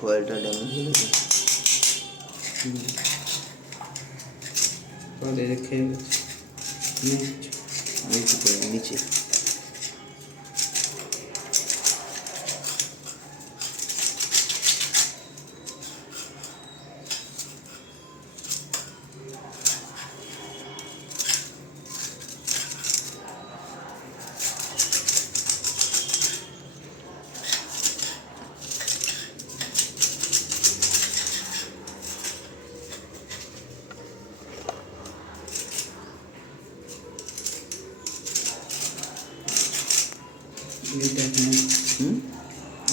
কয়েলটা ড্যামেজ হয়ে গেছে। খেয়ে গেছে নিচে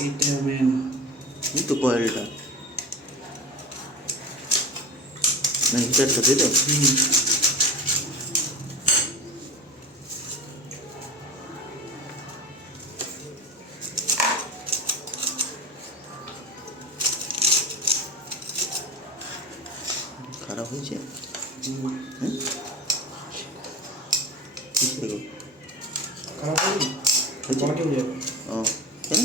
এইটা মেন এই তো কয়েলটা না হিটারটা তাই তো। খারাপ হয়েছে। খারাপ হয়নি বডি হয়ে যাবে। ও কেন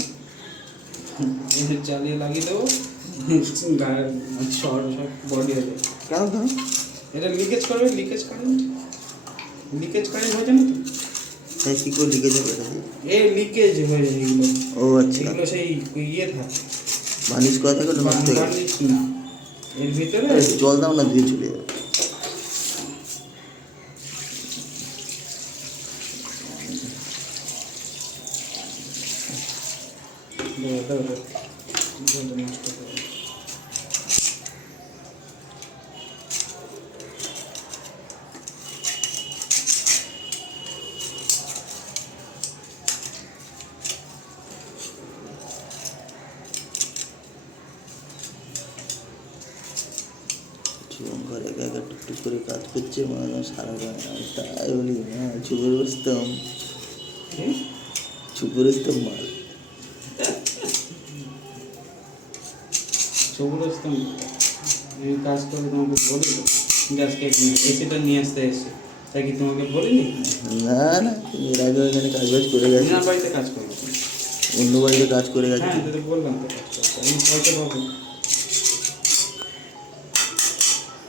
চালিয়ে লাগিয়ে দেবো গায়ের সব বডি হয়ে যাবে। কেন কেন এটা লিকেজ করবে, লিকেজ কারেন্ট হয়েছে না তো? হ্যাঁ কী করে লিকেজ হবে এটা? এই লিকেজ হয়ে যায় এগুলো। ও আচ্ছা, এগুলো সেই ইয়ে থাকে, বার্নিশ করা থাকে ওটা নষ্ট হয়ে গেছে। বার্নিশ না, এর ভিতরে জল দাও না, ধুয়ে চলে যাবে। নষ্ট করে ঘরে একা একা টুকটুক করে কাজ করছে, মানে সারা তাই বলি হ্যাঁ চুপে বসতাম, চুপে বসতাম মাল। সবুজ আসতাম কাজ করে তোমাকে বলি তো আজকে এসিটা নিয়ে আসতে এসে, তাই কি তোমাকে বলিনি? না না, তুমি এর আগে এখানে কাজ বাজ করে গেছে, বাড়িতে কাজ করবো, অন্য বাড়িতে কাজ করে গেছে। হ্যাঁ তো বললাম তো কাজ করতে, আমি পয়সা পাবো।